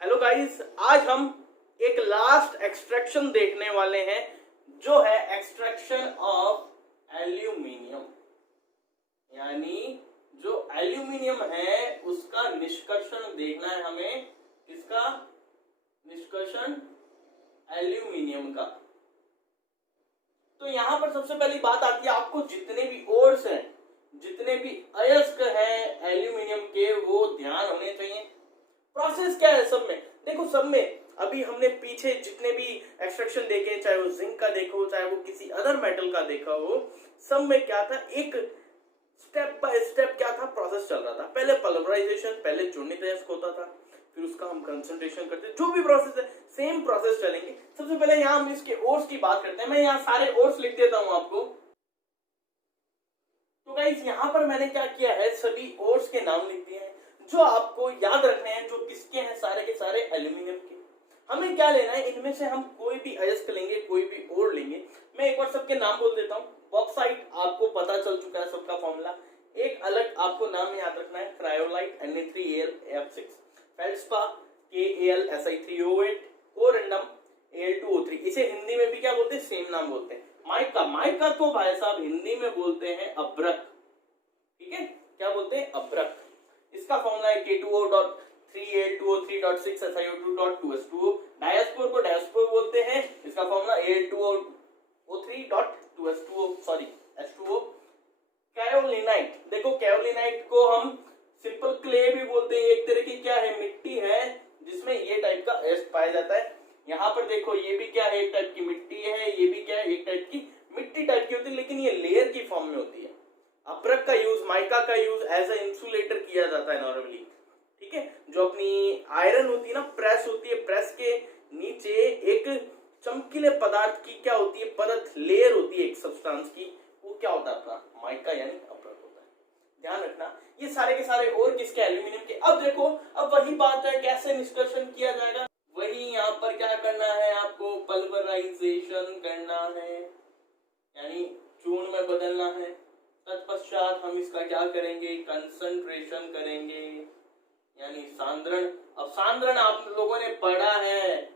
Hello guys, आज हम एक लास्ट एक्सट्रैक्शन देखने वाले हैं जो है एक्सट्रैक्शन ऑफ एल्यूमिनियम। यानी जो एल्यूमिनियम है उसका निष्कर्षण देखना है हमें। किसका निष्कर्षण? एल्यूमिनियम का। तो यहां पर सबसे पहली बात आती है, आपको जितने भी ओर्स हैं, जितने भी अयस्क हैं एल्यूमिनियम के, वो ध्यान होने चाहिए। प्रोसेस क्या है सब में? देखो, सब में अभी हमने पीछे जितने भी एक्सट्रैक्शन देखे, चाहे वो जिंक का देखो, चाहे वो किसी अदर मेटल का देखा हो, सब में क्या था, एक स्टेप बाय स्टेप क्या था, प्रोसेस चल रहा था। पहले पल्वराइजेशन, पहले चूर्णित अयस्क होता था, फिर उसका हम कंसंट्रेशन करते। जो भी प्रोसेस है सेम प्रोसेस चलेंगे। सबसे पहले यहाँ हम इसके ओर्स की बात करते हैं। मैं यहाँ सारे ओर्स लिख देता हूं आपको। तो गाइस, यहाँ पर मैंने क्या किया है, सभी ओर्स के नाम लिख दिए हैं जो आपको याद रखने हैं, जो किसके हैं, सारे के सारे एल्यूमिनियम के। हमें क्या लेना है, इनमें से हम कोई भी अयस्क लेंगे, कोई भी ओर लेंगे। मैं एक बार सबके नाम बोल देता हूँ। बॉक्साइट आपको पता चल चुका है सबका फॉर्मूला। एक अलग आपको नाम याद रखना है, cryolite Na3AlF6, feldspar KAlSi3O8, corundum Al2O3। इसे हिंदी में भी क्या बोलते हैं, सेम नाम बोलते हैं। माइका, माइका को भाई साहब हिंदी में बोलते हैं अभ्रक। ठीक है, क्या बोलते हैं, अभ्रक। इसका फॉर्मूला है K2O.3Al2O3.6SiO2.2S2O। डायस्पोर को डायस्पोर बोलते हैं, इसका फॉर्मूला Al2O3.2S2O, सॉरी H2O। कायोलिनाइट, देखो कायोलिनाइट को हम सिंपल क्ले भी बोलते हैं। एक तरह की क्या है, मिट्टी है जिसमें ये टाइप का अयस्क पाया जाता है। यहाँ पर देखो, ये भी क्या है, एक टाइप की मिट्टी है, ये भी क्या है, एक टाइप की मिट्टी टाइप की होती है, लेकिन ये लेयर की फॉर्म में होती है। अभ्रक का यूज, माइका का यूज एज ए इंसुलेटर किया जाता है नॉर्मली। ठीक है, जो अपनी आयरन होती है ना, प्रेस होती है, प्रेस के नीचे एक चमकीले पदार्थ की क्या होती है, परत, लेयर होती है एक सब्सटेंस की, वो क्या होता है अपना माइका यानी अभ्रक होता है। ध्यान रखना, ये सारे के सारे और किसके, एल्यूमिनियम के। अब देखो, अब वही बात है, कैसे निष्कर्षण किया जाएगा, वही यहाँ पर क्या करना है, आपको पल्वराइजेशन करना है, यानी चूर्ण में बदलना है। तत्पश्चात हम इसका क्या करेंगे, कंसंट्रेशन करेंगे, यानी सांद्रण। अब सांद्रण आप लोगों ने पढ़ा है,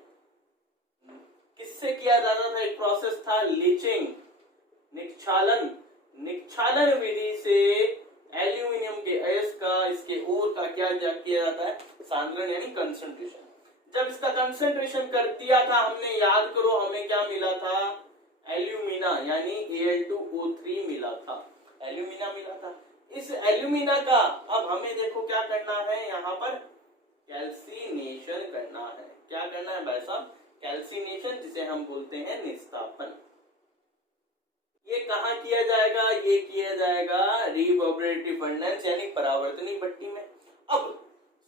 किससे किया जाता था, एक प्रोसेस था लीचिंग, निक्षालन। निक्षालन विधि से एल्यूमिनियम के अयस्क का, इसके ओर का क्या किया जाता है, सांद्रण यानी कंसंट्रेशन। जब इसका कंसंट्रेशन कर दिया था हमने, याद करो हमें क्या मिला था, एल्यूमिना यानी Al2O3 मिला था, एल्यूमिना मिला था। इस एल्यूमिना का अब हमें देखो क्या करना है, यहाँ पर कैल्सिनेशन करना है। क्या करना है भाई साहब, कैल्सिनेशन, जिसे हम बोलते हैं निस्तापन। ये कहाँ किया जाएगा, ये किया जाएगा रिवर्बरेटिव फर्नेस यानी परावर्तनी भट्टी में। अब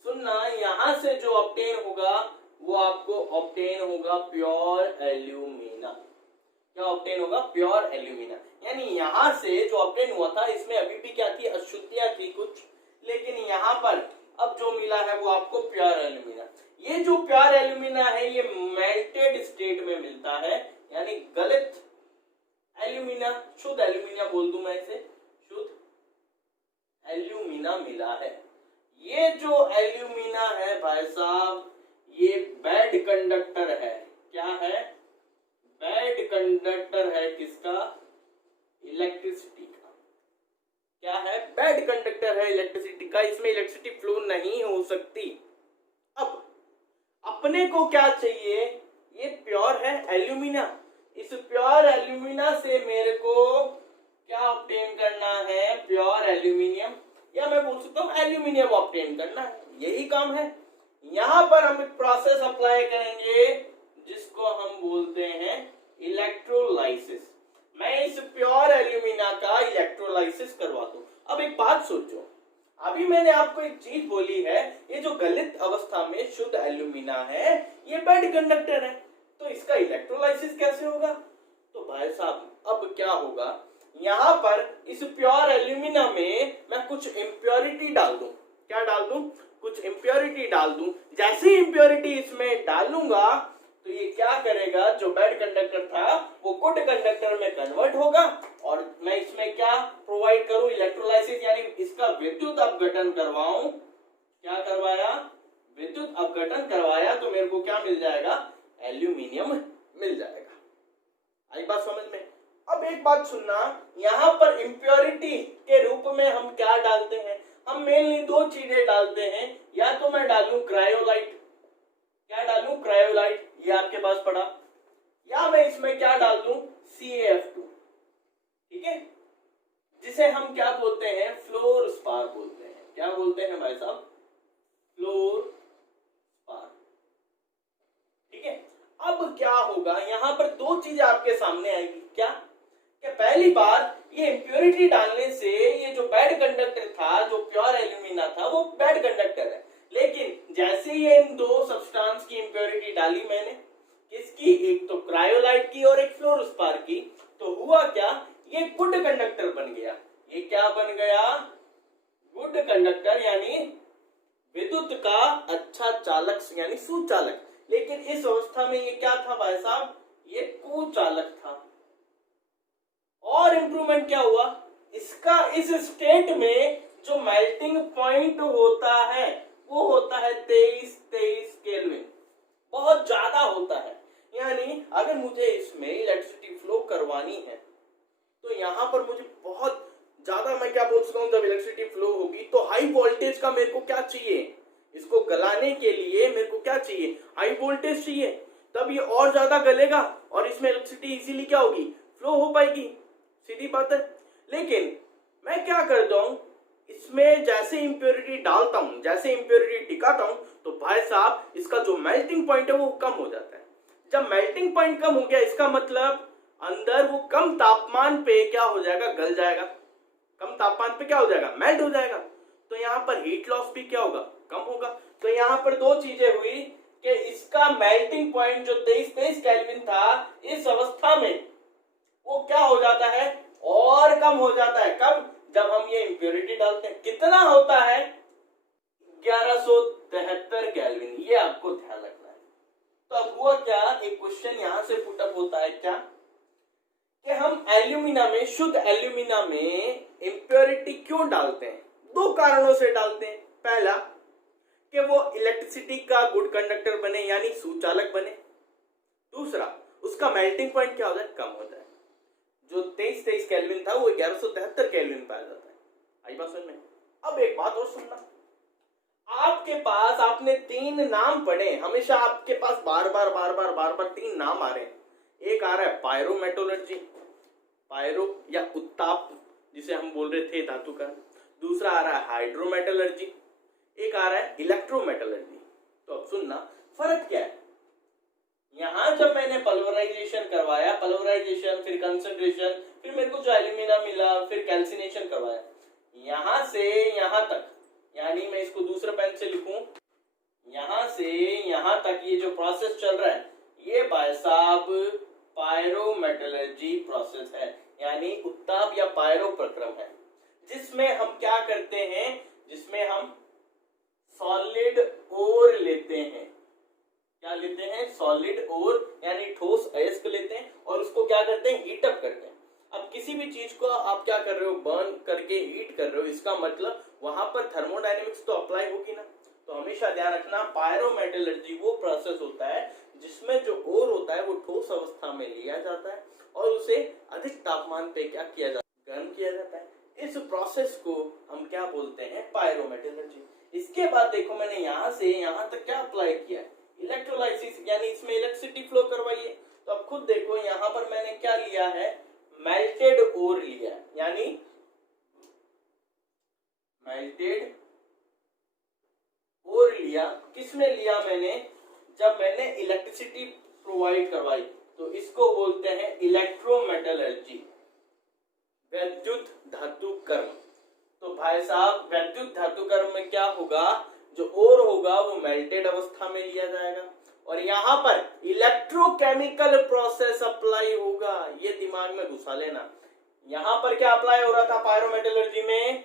सुनना, यहां से जो ऑब्टेन होगा वो आपको ऑब्टेन होगा प्योर एल्यूमिना। क्या ऑब्टेन होगा, प्योर एल्यूमिना। यानी यहां से जो ऑब्टेन हुआ था, इसमें अभी भी क्या थी, अशुद्धियां थी कुछ, लेकिन यहां पर अब जो मिला है वो आपको प्योर एल्यूमिना। ये जो प्योर एल्यूमिना है ये मेल्टेड स्टेट में मिलता है, यानी गलित एल्यूमिना, शुद्ध एल्यूमिना बोल दूं मैं इसे, शुद्ध एल्यूमिना मिला है। ये जो एल्यूमिना है भाई साहब, ये बैड कंडक्टर है। क्या है, बैड कंडक्टर है, किसका, इलेक्ट्रिसिटी का। क्या है, बैड कंडक्टर है इलेक्ट्रिसिटी का, इसमें इलेक्ट्रिसिटी फ्लो नहीं हो सकती। अब अपने को क्या चाहिए, ये प्योर है एल्यूमिना। इस प्योर एल्यूमिना से मेरे को क्या ऑब्टेन करना है, प्योर एल्यूमिनियम, या मैं बोल सकता हूं एल्यूमिनियम ऑब्टेन करना है, यही काम है। यहां पर हम एक प्रोसेस अप्लाई करेंगे जिसको हम बोलते हैं इलेक्ट्रोलाइसिस। मैं इस प्योर एल्यूमिना का इलेक्ट्रोलाइसिस करवा दूं। अब एक बात सोचो, अभी मैंने आपको एक चीज बोली है, ये जो गलित अवस्था में शुद्ध एल्यूमिना है ये बैड कंडक्टर है, तो इसका इलेक्ट्रोलाइसिस कैसे होगा। तो भाई साहब अब क्या होगा, यहां पर इस प्योर एल्यूमिना में मैं कुछ इंप्योरिटी डाल दूं। क्या डाल दूं, कुछ इंप्योरिटी डाल दूं। जैसे ही इंप्योरिटी इसमें डालूंगा तो ये क्या करेगा, जो बैड कंडक्टर था वो गुड कंडक्टर में कन्वर्ट होगा, और मैं इसमें क्या प्रोवाइड करूं, इलेक्ट्रोलाइसिस, यानी इसका विद्युत अपघटन करवाऊं। क्या करवाया, विद्युत अपघटन करवाया तो मेरे को क्या मिल जाएगा, एल्यूमिनियम मिल जाएगा। आई बात समझ में। अब एक बात सुनना, यहाँ पर इम्प्योरिटी के रूप में हम क्या डालते हैं, हम मेनली दो चीजें डालते हैं, या तो मैं डालूं क्रायोलाइट, क्या डालूं, क्रायोलाइट, ये आपके पास पड़ा, या मैं इसमें क्या डाल दूं, CaF2, ठीक है, जिसे हम क्या बोलते हैं, फ्लोर स्पार बोलते हैं। क्या बोलते हैं भाई साहब, फ्लोर स्पार, ठीक है। अब क्या होगा, यहां पर दो चीजें आपके सामने आएगी, क्या कि पहली बात, ये इंप्योरिटी डालने से ये जो बैड कंडक्टर था, जो प्योर एल्यूमिना था, वो बैड कंडक्टर है। लेकिन जैसे ये इन दो सब्सटेंस की इंप्योरिटी डाली मैंने, किसकी, एक तो क्रायोलाइट की और एक फ्लोरोस्पार की, तो हुआ क्या, ये गुड कंडक्टर बन गया। ये क्या बन गया, गुड कंडक्टर, यानी विद्युत का अच्छा चालक यानी सुचालक। लेकिन इस अवस्था में ये क्या था भाई साहब, ये कुचालक था। और इंप्रूवमेंट क्या हुआ इसका, इस स्टेट में जो मेल्टिंग पॉइंट होता है वो होता है 23 केल्विन, बहुत ज्यादा होता है। यानी अगर मुझे इसमें इलेक्ट्रिसिटी फ्लो करवानी है तो यहां पर मुझे बहुत ज्यादा, मैं क्या बोल सकता हूं, जब इलेक्ट्रिसिटी फ्लो होगी तो हाई वोल्टेज का मेरे को क्या चाहिए, इसको गलाने के लिए मेरे को क्या चाहिए, हाई वोल्टेज चाहिए, तब ये और ज्यादा गलेगा और इसमें इलेक्ट्रिसिटी इजीली क्या होगी, फ्लो हो पाएगी, सीधी बात है। लेकिन मैं क्या करता हूं, इसमें जैसे इंप्योरिटी डालता हूं, जैसे इंप्योरिटी टिकाता हूं, तो भाई साहब इसका जो मेल्टिंग पॉइंट है वो कम हो जाता है। जब मेल्टिंग पॉइंट कम हो गया, इसका मतलब अंदर वो कम तापमान पे क्या हो जाएगा, गल जाएगा, कम तापमान पे क्या हो जाएगा, मेल्ट हो जाएगा। तो यहाँ पर हीट लॉस भी क्या होगा, कम होगा। तो यहाँ पर दो चीजें हुई कि इसका मेल्टिंग पॉइंट जो 23 केल्विन था, इस अवस्था में वो क्या हो जाता है, और कम हो जाता है। कब, जब हम ये इंप्योरिटी डालते हैं। कितना होता है, 1173 केल्विन, ये आपको ध्यान रखना है। तो अब हुआ क्या, एक क्वेश्चन यहां से पुटअप होता है क्या, कि हम एल्यूमिना में, शुद्ध एल्यूमिना में इंप्योरिटी क्यों डालते हैं। दो कारणों से डालते हैं। पहला कि वो इलेक्ट्रिसिटी का गुड कंडक्टर बने, यानी सुचालक बने। दूसरा, उसका मेल्टिंग पॉइंट क्या हो जाए, कम हो जाए। जो 23 केल्विन था वो 1173 केल्विन पे आ जाता है। आई बात समझ में। अब एक बात और सुनना, आपके पास, आपने 3 नाम पढ़े, हमेशा आपके पास बार बार 3 नाम आ रहे हैं। एक आ रहा है पायरोमेटोलॉजी, पायरो या उत्ताप जिसे हम बोल रहे थे, धातु का। दूसरा आ रहा है हाइड्रोमेटलर्जी, एक आ रहा है इलेक्ट्रोमेटलर्जी। तो अब सुनना, फर्क क्या है। यहां जब मैंने पल्वराइजेशन करवाया, पल्वराइजेशन, फिर कंसंट्रेशन, फिर मेरे को जो एल्यूमिना मिला, फिर कैल्सिनेशन करवाया, यहां से यहां तक, यानी मैं इसको दूसरे पेन से लिखूं, यहां से यहां तक ये जो प्रोसेस चल रहा है, ये भाई साहब पायरोमेटलर्जी प्रोसेस है, यानी उत्ताप या पायरो प्रक्रम है, जिसमें हम क्या करते हैं, जिसमें हम सॉलिड ओर लेते हैं। क्या लेते हैं, सॉलिड ओर, यानी ठोस अयस्क लेते हैं और उसको क्या करते हैं, हीट अप करते हैं। अब किसी भी चीज को आप क्या कर रहे हो, बर्न करके हीट कर रहे हो, इसका मतलब वहां पर थर्मोडायनेमिक्स तो अप्लाई होगी ना। तो हमेशा ध्यान रखना, पायरोमेटलर्जी वो प्रोसेस होता है जिसमें जो ओर होता है वो ठोस अवस्था में लिया जाता है और उसे अधिक तापमान पे क्या किया जाता है, गर्म किया जाता है। इस प्रोसेस को हम क्या बोलते हैं, पायरोमेटलर्जी। इसके बाद देखो, मैंने यहां से यहां तक क्या अप्लाई किया है, इलेक्ट्रोलाइसिस, यानी इसमें इलेक्ट्रिसिटी फ्लो करवाई है। तो अब खुद देखो, यहां पर मैंने क्या लिया है, मेल्टेड ओर लिया है, यानी मेल्टेड ओर लिया। किसमें लिया मैंने, जब मैंने इलेक्ट्रिसिटी प्रोवाइड करवाई, तो इसको बोलते हैं इलेक्ट्रोमेटलर्जी, वैद्युत धातु कर्म। तो भाई साहब, वैद्युत धातु कर्म में क्या होगा, जो ओर होगा वो मेल्टेड अवस्था में लिया जाएगा और यहां पर इलेक्ट्रोकेमिकल प्रोसेस अप्लाई होगा। ये दिमाग में घुसा लेना। यहां पर क्या अप्लाई हो रहा था पायरोमेटलर्जी में,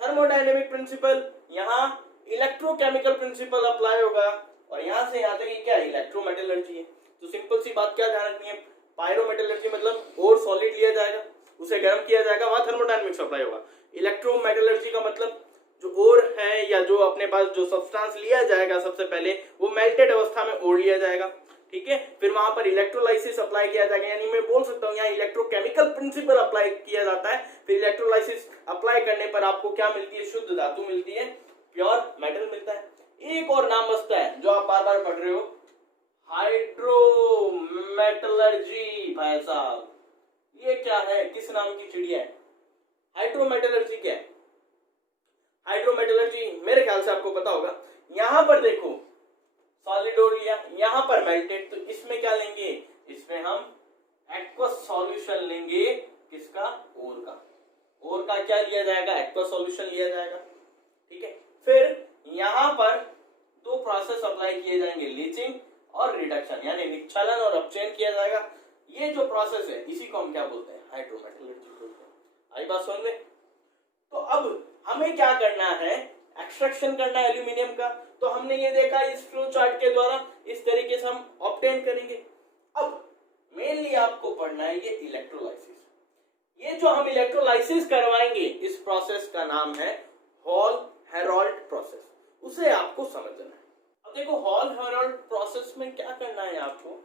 थर्मोडायनेमिक प्रिंसिपल, यहां इलेक्ट्रोकेमिकल प्रिंसिपल अप्लाई होगा और यहां से यहां तक ये क्या, इलेक्ट्रोमेटलर्जी है। तो सिंपल सी बात क्या ध्यान रखनी है, पायरोमेटलर्जी मतलब ओर सॉलिड लिया जाएगा, उसे गर्म किया जाएगा, वहां थर्मोडायनेमिक्स अप्लाई होगा। इलेक्ट्रोमेटलर्जी का मतलब जो ओर है या जो अपने पास जो सब्सटेंस लिया जाएगा सबसे पहले वो मेल्टेड अवस्था में ओर लिया जाएगा, ठीक है। फिर वहां पर इलेक्ट्रोलाइसिस अप्लाई किया जाएगा, यानी मैं बोल सकता हूं यहाँ इलेक्ट्रोकेमिकल प्रिंसिपल अप्लाई किया जाता है। फिर इलेक्ट्रोलाइसिस अप्लाई करने पर आपको क्या मिलती है, शुद्ध धातु मिलती है, प्योर मेटल मिलता है। एक और नाम बचता है जो आप बार बार पढ़ रहे हो, हाइड्रोमेटलर्जी। भाई साहब ये क्या है, किस नाम की चिड़िया है? हाइड्रोमेटलर्जी क्या है? हाइड्रोमेटलर्जी मेरे ख्याल से आपको पता होगा। यहां पर देखो सॉलिड ओर लिया, यहां पर मेल्टेड, तो इसमें क्या लेंगे, इसमें हम एक्वस सॉल्यूशन लेंगे, किसका, ओर का। ओर का क्या लिया जाएगा, एक्वस सॉल्यूशन लिया जाएगा, ठीक है। फिर यहां पर दो प्रोसेस अप्लाई किए जाएंगे, लीचिंग और रिडक्शन, यानी निक्षालन और अपचयन किया जाएगा। ये जो प्रोसेस है इसी को हम क्या बोलते हैं, हाइड्रोमेटलर्जी बोलते हैं। आई बात समझ में? तो अब हमें क्या करना है, एक्सट्रैक्शन करना है एल्यूमिनियम का। तो हमने ये देखा इस फ्लो चार्ट के द्वारा इस तरीके से हम ऑब्टेन करेंगे। अब मेनली आपको पढ़ना है ये इलेक्ट्रोलाइसिस। ये जो हम इलेक्ट्रोलाइसिस करवाएंगे इस प्रोसेस का नाम है हॉल हेरोल्ड प्रोसेस, उसे आपको समझना है। अब देखो हॉल हेरोल्ड प्रोसेस में क्या करना है आपको,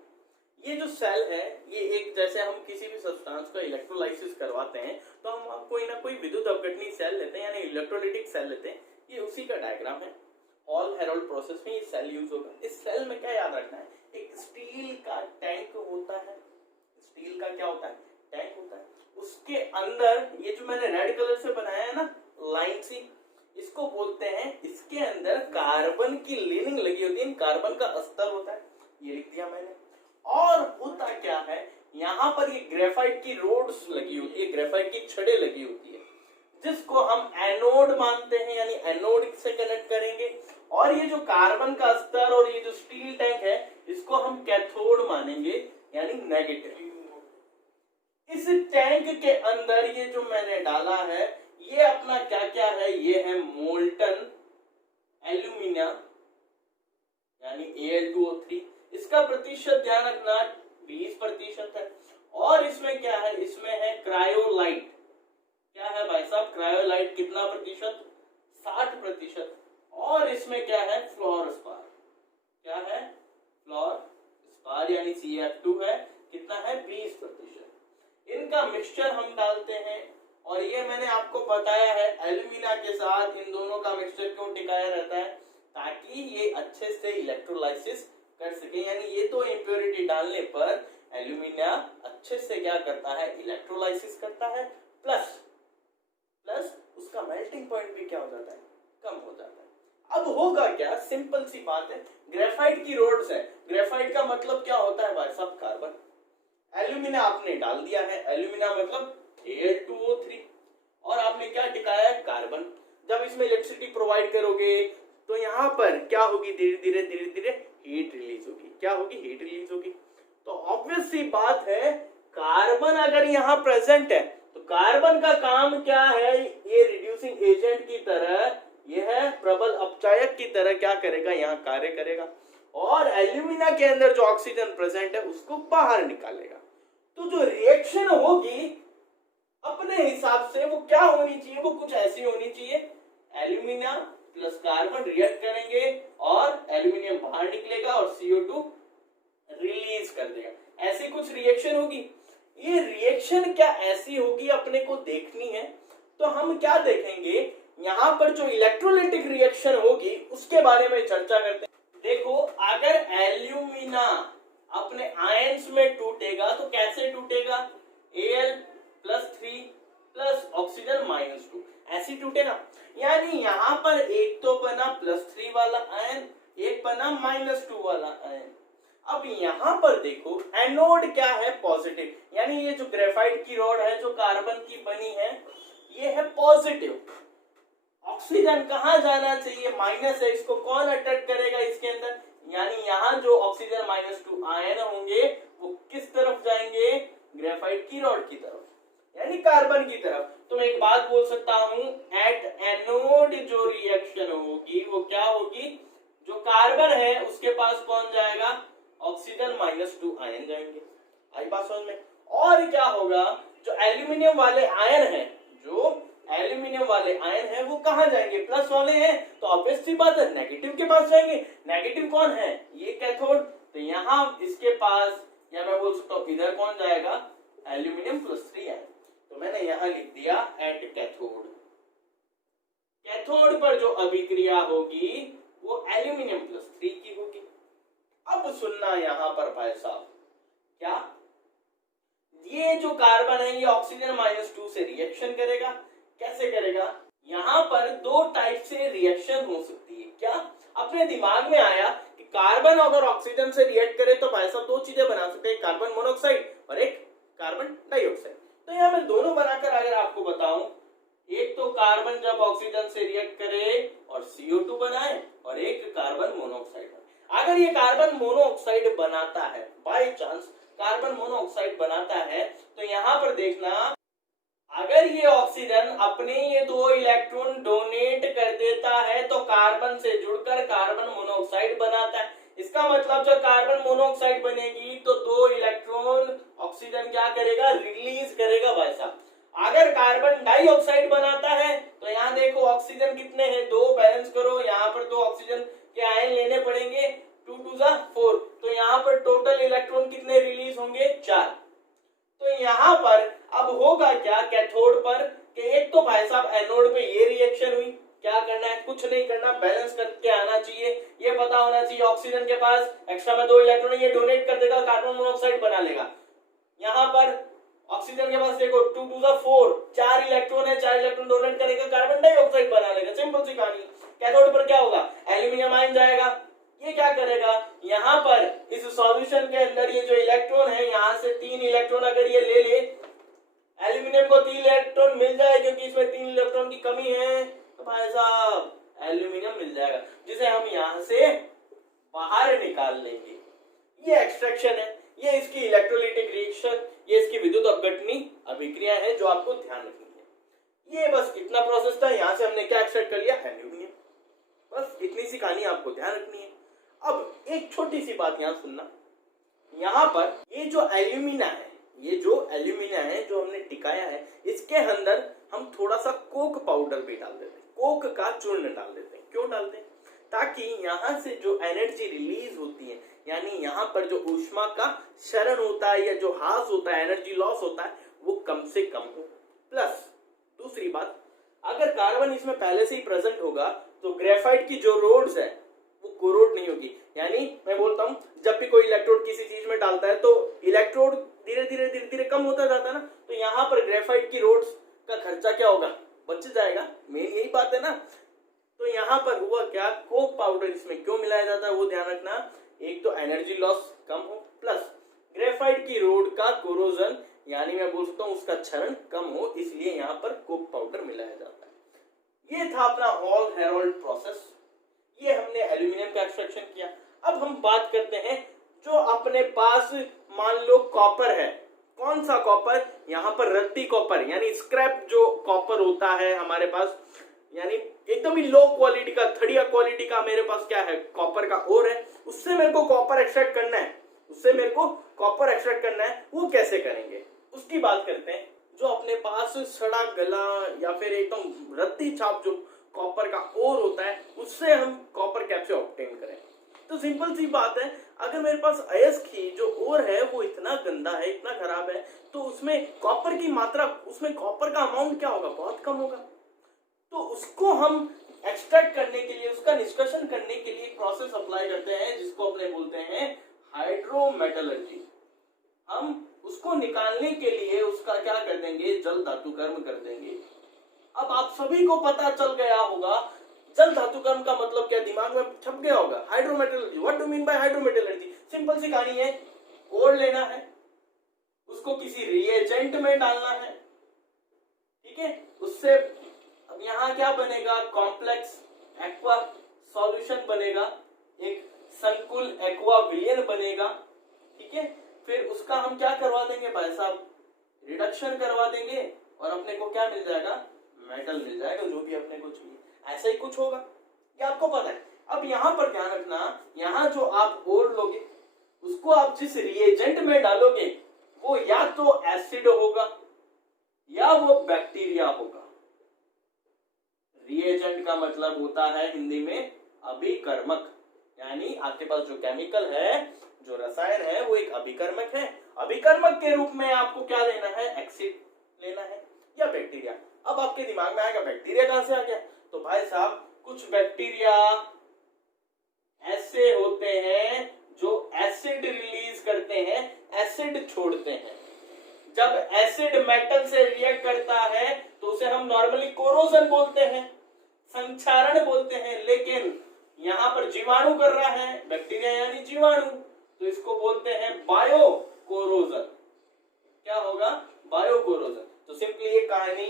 ये जो सेल है ये एक, जैसे हम किसी भी सब्सटेंस का इलेक्ट्रोलाइसिस करवाते हैं तो हम कोई ना कोई विद्युत अपघटनीय सेल लेते हैं, यानी इलेक्ट्रोलाइटिक सेल लेते हैं। ये उसी का डायग्राम है। हॉल हेरोल्ड प्रोसेस में ये सेल यूज होगा। इस सेल में क्या याद रखना है, एक स्टील का टैंक होता है। स्टील का क्या होता है, टैंक होता है। उसके अंदर ये जो मैंने रेड कलर से बनाया है ना लाइन सी, इसको बोलते हैं, इसके अंदर कार्बन की लिनिंग लगी होती है, कार्बन का अस्तर होता है, ये लिख दिया मैंने। और होता क्या है, यहां पर ये ग्रेफाइट की रोड्स लगी होती है, ग्रेफाइट की छड़ें लगी होती है, जिसको हम एनोड मानते हैं, यानी एनोड से कनेक्ट करेंगे। और ये जो कार्बन का अस्तर और ये जो स्टील टैंक है इसको हम कैथोड मानेंगे, यानी नेगेटिव। इस टैंक के अंदर ये जो मैंने डाला है ये अपना क्या क्या है, ये है मोल्टन एल्यूमिना, यानी Al2O3। इसका प्रतिशत ध्यान रखना 20% है। और इसमें क्या है, इसमें है क्रायोलाइट। क्या है भाई साहब, क्रायोलाइट कितना प्रतिशत, 60%। और इसमें क्या है, फ्लोरस्पार। क्या है, फ्लोरस्पार यानी CF2 है, कितना है, 20%। इनका मिक्सचर हम डालते हैं। और ये मैंने आपको बताया है एल्यूमिना के साथ इन दोनों का मिक्सचर क्यों टिकाया रहता है, ताकि ये अच्छे से इलेक्ट्रोलाइसिस कर सके। यानी ये तो इम्प्योरिटी डालने पर एल्यूमिना अच्छे से क्या करता है, इलेक्ट्रोलाइसिस करता है, प्लस उसका मेल्टिंग पॉइंट भी क्या हो जाता है, कम हो जाता है। अब होगा क्या, सिंपल सी बात है, ग्रेफाइट की रोड्स है। ग्रेफाइट का मतलब क्या होता है भाई साहब, कार्बन। एल्यूमिना आपने डाल दिया है, एल्यूमिना मतलब Al2O3, और आपने क्या टिकाया है, कार्बन। जब इसमें इलेक्ट्रिसिटी प्रोवाइड करोगे तो यहाँ पर क्या होगी, धीरे धीरे हीट रिलीज होगी। क्या होगी, हीट रिलीज होगी। तो ऑब्वियस सी बात है, कार्बन अगर यहाँ प्रेजेंट है तो कार्बन का काम क्या है, ये रिड्यूसिंग एजेंट की तरह, यह प्रबल अपचायक की तरह क्या करेगा, यहाँ कार्य करेगा। और एल्यूमिना के अंदर जो ऑक्सीजन प्रेजेंट है उसको बाहर निकालेगा। तो जो रिएक्शन होगी अपने हिसाब से वो क्या होनी चाहिए, वो कुछ ऐसी होनी चाहिए, एल्यूमिना प्लस कार्बन रिएक्ट करेंगे और एल्यूमिनियम बाहर निकलेगा और CO2 रिलीज कर देगा। ऐसी कुछ रिएक्शन होगी। ये रिएक्शन क्या ऐसी होगी अपने को देखनी है। तो हम क्या देखेंगे, यहां पर जो इलेक्ट्रोलाइटिक रिएक्शन होगी उसके बारे में चर्चा करते हैं। देखो अगर एल्यूमिना अपने आयंस में टूटेगा तो कैसे टूटेगा, Al+3 प्लस ऑक्सीजन -2 ऐसी टूटेगा। यानी यहाँ पर एक तो बना +3 वाला आयन, एक बना -2 वाला आयन। अब यहाँ पर देखो एनोड क्या है, पॉजिटिव, यानी ये जो ग्रेफाइट की रॉड है जो कार्बन की बनी है ये है पॉजिटिव। ऑक्सीजन कहाँ जाना चाहिए, माइनस है, इसको कौन अट्रैक्ट करेगा इसके अंदर, यानी यहाँ जो ऑक्सीजन -2 आयन होंगे वो किस तरफ जाएंगे, ग्रेफाइट की रॉड की तरफ, यानी कार्बन की तरफ। तो मैं एक बात बोल सकता हूं, एट एनोड जो रिएक्शन होगी वो क्या होगी, जो कार्बन है उसके पास कौन जाएगा, ऑक्सीजन -2 आयन जाएंगे। आई बात समझ में। और क्या होगा, जो एल्यूमिनियम वाले आयन है, जो एल्यूमिनियम वाले आयन है वो कहां जाएंगे, प्लस वाले हैं तो ऑब्वियस सी बात है नेगेटिव के पास जाएंगे। नेगेटिव कौन है, ये कैथोड, तो यहां इसके पास, या मैं बोल सकता हूं इधर कौन जाएगा, एल्यूमिनियम +3 आयन। तो मैंने यहां लिख दिया एट कैथोड। कैथोड पर जो अभिक्रिया होगी वो एल्यूमिनियम +3 की होगी। अब सुनना यहां पर भाई साहब, क्या ये जो कार्बन है ये ऑक्सीजन -2 से रिएक्शन करेगा, कैसे करेगा, यहां पर दो टाइप से रिएक्शन हो सकती है। क्या अपने दिमाग में आया कि कार्बन अगर ऑक्सीजन से रिएक्ट करे तो भाई साहब दो चीजें बना सकते हैं, कार्बन मोनोऑक्साइड और एक कार्बन डाइऑक्साइड। तो यहां मैं दोनों बनाकर अगर आपको बताऊं, एक तो कार्बन जब ऑक्सीजन से रिएक्ट करे और CO2 बनाए, और एक कार्बन मोनोऑक्साइड। अगर ये कार्बन मोनोऑक्साइड बनाता है, बाय चांस कार्बन मोनोऑक्साइड बनाता है, तो यहां पर देखना, अगर ये ऑक्सीजन अपने ये 2 इलेक्ट्रॉन डोनेट कर देता है तो कार्बन से जुड़कर कार्बन मोनोऑक्साइड बनाता है। इसका मतलब जब कार्बन मोनोऑक्साइड बनेगी तो 2 इलेक्ट्रॉन ऑक्सीजन क्या करेगा, रिलीज करेगा भाई साहब। अगर कार्बन डाइऑक्साइड बनाता है तो यहाँ देखो ऑक्सीजन कितने हैं, 2, बैलेंस करो, यहाँ पर 2 ऑक्सीजन के आयन लेने पड़ेंगे, 2 2 4, तो यहाँ पर टोटल इलेक्ट्रॉन कितने रिलीज होंगे, 4। तो यहाँ पर अब होगा क्या कैथोड पर, कि एक तो भाई साहब एनोड पे ये रिएक्शन हुई, क्या करना है, कुछ नहीं करना, बैलेंस करके आना चाहिए, ये पता होना चाहिए ऑक्सीजन के पास एक्स्ट्रा में 2 इलेक्ट्रॉन ये डोनेट कर देगा, कार्बन मोनोऑक्साइड बना लेगा। यहाँ पर ऑक्सीजन के पास देखो 2 2 4, 4 इलेक्ट्रॉन है, 4 इलेक्ट्रॉन डोनेट करेगा, कार्बन डाइऑक्साइड बना लेगा, सिंपल सी कहानी। कैथोड पर क्या होगा, एल्यूमिनियम आयन जाएगा, ये क्या करेगा, यहाँ पर इस सॉल्यूशन के अंदर ये जो इलेक्ट्रॉन है, यहाँ से 3 इलेक्ट्रॉन अगर ये ले ले, एल्यूमिनियम को 3 इलेक्ट्रॉन मिल जाए क्योंकि इसमें 3 इलेक्ट्रॉन की कमी है, तो भाई साहब एल्यूमिनियम मिल जाएगा, जिसे हम यहाँ से बाहर निकाल लेंगे। ये एक्सट्रैक्शन है, ये इसकी इलेक्ट्रोलाइटिक रिएक्शन, ये इसकी विद्युत अपघटनी अभिक्रिया है जो आपको ध्यान रखनी है। ये बस इतना प्रोसेस था, यहाँ से हमने क्या एक्सट्रैक्ट कर लिया, एल्यूमिनियम। बस इतनी सी कहानी आपको ध्यान रखनी है। अब एक छोटी सी बात यहाँ सुनना, यहाँ पर ये जो एल्यूमिना है, ये जो एल्यूमिना है जो हमने टिकाया है, इसके अंदर हम थोड़ा सा कोक पाउडर भी डाल देते हैं, कोक का चूर्ण डाल देते हैं। क्यों डालते हैं, ताकि यहाँ से जो एनर्जी रिलीज होती है, यानी यहाँ पर जो ऊष्मा का क्षरण होता है या जो हास होता है, एनर्जी लॉस होता है, वो कम से कम हो। प्लस दूसरी बात, अगर कार्बन इसमें पहले से ही प्रेजेंट होगा तो ग्रेफाइट की जो रोड्स है वो कोरोड नहीं होगी। यानी मैं बोलता हूँ जब भी कोई इलेक्ट्रोड किसी चीज में डालता है तो इलेक्ट्रोड धीरे धीरे कम होता जाता है ना, तो यहाँ पर ग्रेफाइट की रोड्स का खर्चा क्या होगा, बच जाएगा। मेन यही बात है ना। तो यहाँ पर हुआ क्या, कोक पाउडर इसमें क्यों मिलाया जाता है वो ध्यान रखना। एक तो एनर्जी लॉस कम हो, प्लस ग्रेफाइट की रोड का कोरोजन यानी मैं बोल सकता हूँ उसका क्षरण कम हो, इसलिए यहाँ पर कोक पाउडर मिलाया जाता है। ये था अपना हॉल हेरोल्ड प्रोसेस। ये हमने एल्यूमिनियम का एक्सट्रैक्शन किया। अब हम बात करते हैं जो अपने पास मान लो कॉपर है। कौन सा कॉपर, यहाँ पर रत्ती कॉपर यानी स्क्रैप जो कॉपर होता है हमारे पास, यानी एकदम ही लो क्वालिटी का, थर्डिया क्वालिटी का मेरे पास क्या है, कॉपर का ओर है। उससे मेरे को कॉपर एक्सट्रैक्ट करना है, वो कैसे करेंगे उसकी बात करते हैं। जो अपने पास सड़ा गला या फिर एकदम रत्ती छाप जो कॉपर का ओर होता है, उससे हम कॉपर कैसे ऑब्टेन करें। तो सिंपल सी बात है, अगर मेरे पास अयस्क जो ओर है वो इतना गंदा है, इतना खराब है, तो उसमें कॉपर की मात्रा, उसमें कॉपर का अमाउंट क्या होगा, बहुत कम होगा। तो उसको हम एक्सट्रैक्ट करने के लिए, उसका निष्कर्षण करने के लिए प्रोसेस अप्लाई करते हैं जिसको अपने बोलते हैं हाइड्रोमेटलर्जी। हम उसको निकालने के लिए उसका क्या कर देंगे, जल धातु कर्म कर देंगे। अब आप सभी को पता चल गया होगा जल धातु कर्म का मतलब क्या, दिमाग में छप गया होगा। Hydrometallurgy, what do mean by hydrometallurgy, simple सी कहानी है, ओर लेना है, उसको किसी रिएजेंट में डालना है, ठीक है, उससे अब यहाँ क्या बनेगा, कॉम्प्लेक्स एक्वा सॉल्यूशन बनेगा, एक संकुल एक्वा विलयन बनेगा, ठीक है। फिर उसका हम क्या करवा देंगे भाई साहब, रिडक्शन करवा देंगे और अपने को क्या मिल जाएगा, मेटल मिल जाएगा, जो भी अपने को चाहिए। ऐसा ही कुछ होगा, ये आपको पता है। अब यहाँ पर ध्यान रखना, यहाँ जो आप ओर लोगे उसको आप जिस रिएजेंट में डालोगे वो या तो एसिड होगा या वो बैक्टीरिया होगा। रिएजेंट का मतलब होता है हिंदी में अभिकर्मक, यानी आपके पास जो केमिकल है, जो रसायन है, वो एक अभिकर्मक है। अभिकर्मक के रूप में आपको क्या लेना है, एसिड लेना है या बैक्टीरिया। अब आपके दिमाग में आएगा बैक्टीरिया कहां से आ गया, तो भाई साहब कुछ बैक्टीरिया ऐसे होते हैं जो एसिड रिलीज करते हैं, एसिड छोड़ते हैं। जब एसिड मेटल से रिएक्ट करता है तो उसे हम नॉर्मली कोरोजन बोलते हैं, संक्षारण बोलते हैं, लेकिन यहां पर जीवाणु कर रहा है, बैक्टीरिया यानी जीवाणु, तो इसको बोलते हैं बायो कोरोजन। क्या होगा, बायो कोरोजन। तो सिंपली ये कहानी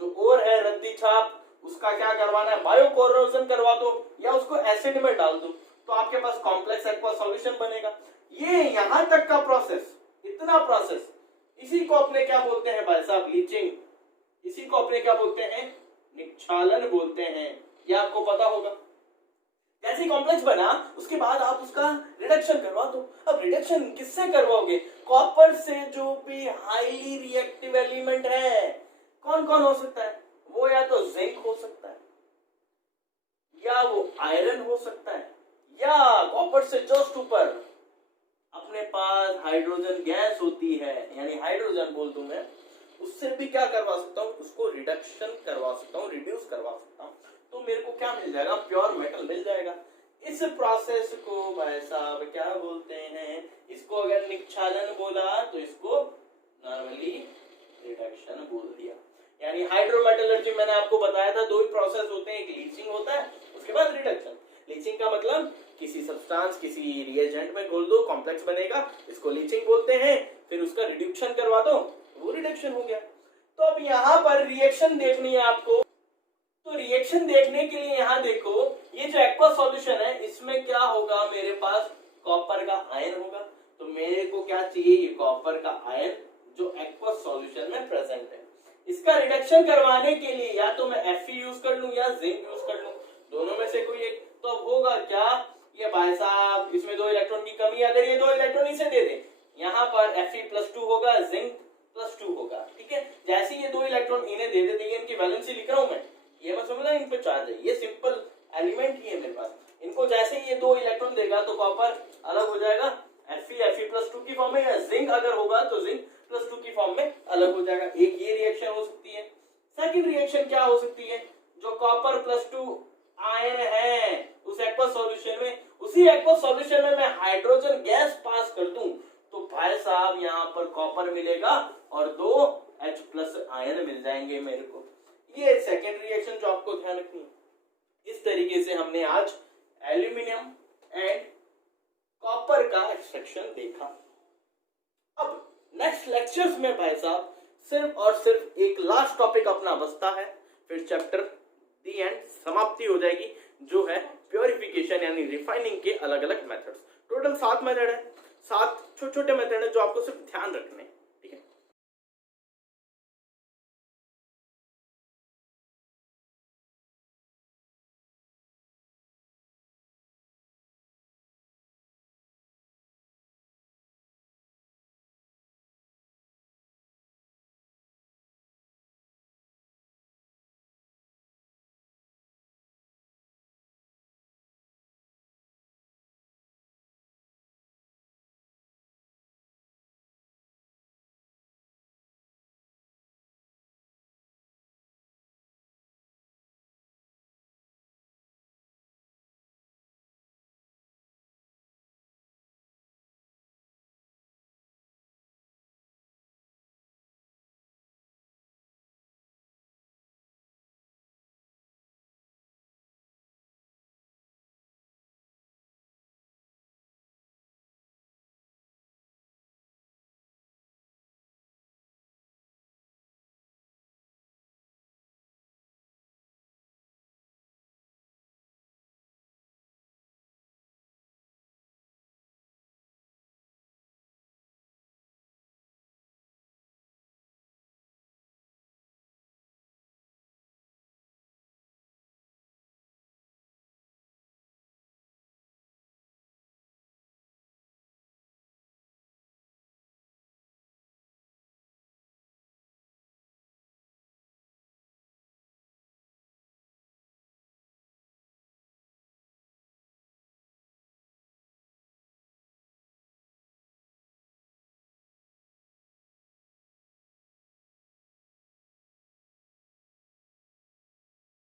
जो और है रद्दी छाप, उसका क्या करवाना है, बायो कोरोजन करवा दो या उसको एसिड में डाल दो, तो आपके पास कॉम्प्लेक्स एक्वा सॉल्यूशन बनेगा। ये यहां तक का प्रोसेस, इतना प्रोसेस, इसी को अपने क्या बोलते हैं भाई साहब, लीचिंग। इसी को अपने क्या बोलते हैं, निक्षालन बोलते हैं। ये आपको पता होगा। जैसे कॉम्प्लेक्स बना उसके बाद आप उसका रिडक्शन करवा दो। अब रिडक्शन किससे करवाओगे, कॉपर से। जो भी हाईली रिएक्टिव एलिमेंट है कौन कौन हो सकता है, वो या तो जिंक हो सकता है, या वो आयरन हो सकता है, या कॉपर से जस्ट ऊपर अपने पास हाइड्रोजन गैस होती है, यानी हाइड्रोजन बोल दूं मैं, उससे भी क्या करवा सकता हूं, उसको रिडक्शन करवा सकता हूं, रिड्यूस करवा सकता हूं, तो मेरे को क्या मिल जाएगा, प्योर मेटल मिल जाएगा। इस प्रोसेस को भाई साहब क्या बोलते हैं, इसको अगर निक्षालन बोला तो इसको नॉर्मली रिडक्शन बोल दिया। यानी हाइड्रोमेटलर्जी मैंने आपको बताया था, दो ही प्रोसेस होते हैं, एक लीचिंग होता है, उसके बाद रिडक्शन। लीचिंग का मतलब किसी सब्सटेंस, किसी रिएजेंट में घोल दो, कॉम्प्लेक्स बनेगा, इसको लीचिंग बोलते हैं, फिर उसका रिड्यूक्शन करवा दो, वो रिडक्शन हो गया। तो अब यहाँ पर रिएक्शन देखनी है आपको, तो रिएक्शन देखने के लिए यहाँ देखो, ये जो एक्वा सॉल्यूशन है इसमें क्या होगा, मेरे पास कॉपर का आयन होगा, तो मेरे को क्या चाहिए, ये कॉपर का आयन जो एक्वा सॉल्यूशन में प्रेजेंट है। इसका रिडक्शन करवाने के लिए या तो मैं Fe यूज कर लूं या जिंक यूज कर लूं, दोनों में से कोई एक। तो अब होगा क्या, ये भाई साहब इसमें 2 इलेक्ट्रॉन की कमी, अगर ये 2 इलेक्ट्रॉन इसे दे दे, यहाँ पर Fe+2 होगा, जिंक+2 होगा, ठीक है। जैसे ये 2 इलेक्ट्रॉन इन्हें दे देते, इनकी वैलेंसी लिख रहा हूं मैं, ये मत समझना इन पे चार्ज है, ये सिंपल एलिमेंट ही है मेरे पास। इनको जैसे ये 2 इलेक्ट्रॉन देगा तो कॉपर अलग हो जाएगा, Fe+2 की फॉर्म में, या जिंक अगर होगा तो जिंक+2 की फॉर्म में अलग हो जाएगा। एक ये रिएक्शन हो सकती है। सेकंड रिएक्शन क्या हो सकती है, जो कॉपर+2 आयन है उस एक्वा सॉल्यूशन में, उसी एक्वा सॉल्यूशन में मैं हाइड्रोजन गैस पास कर दूं, तो भाई साहब यहाँ पर कॉपर मिलेगा और 2 H+ आयन मिल जाएंगे मेरे को। ये सेकेंड रिएक्शन जो आपको ध्यान रखनी है। इस तरीके से हमने आज एल्यूमिनियम एंड कॉपर का एक्सट्रैक्शन देखा। अब नेक्स्ट लेक्चर्स में भाई साहब सिर्फ और सिर्फ एक लास्ट टॉपिक अपना बचता है, फिर चैप्टर दी एंड समाप्ति हो जाएगी, जो है प्योरिफिकेशन यानी रिफाइनिंग के अलग अलग मेथड्स। टोटल 7 मेथड है, 7 छोटे छोटे मेथड है जो आपको सिर्फ ध्यान रखने हैं।